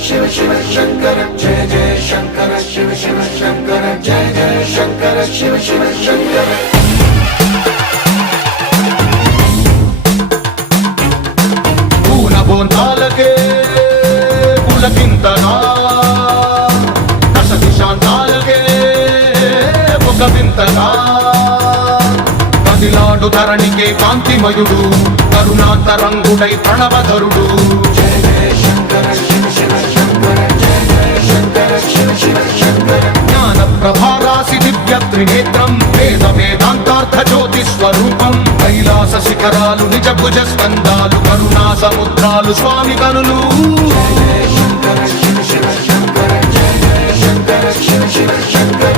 शिव शिव शंकर जय जय शंकर शिव शिव शंकर जय जय शंकर शिव शिव शंकर పూనబోంతాలకే పులకింతగా దశ దిశాంతాలకే ఒక వింతగా కదిలాడు ధరణికే కాంతిమయుడు కరుణాంతరంగుడై ప్రణవధరుడు జయ జయ శంకర శివ శివ శంకర జయ జయ శంకర శివ శివ శంకర జ్ఞాన ప్రభారాసి దివ్య త్రినేత్రం వేద వేదాంతార్థ జ్యోతి స్వరూపం కైలాస శిఖరాలు నిజ భుజ స్కందాలు కరుణా సముద్రాలు స్వామి కనులు జయ జయ శంకర శివ శివ శంకర జయ జయ శంకర శివ శివ శంకర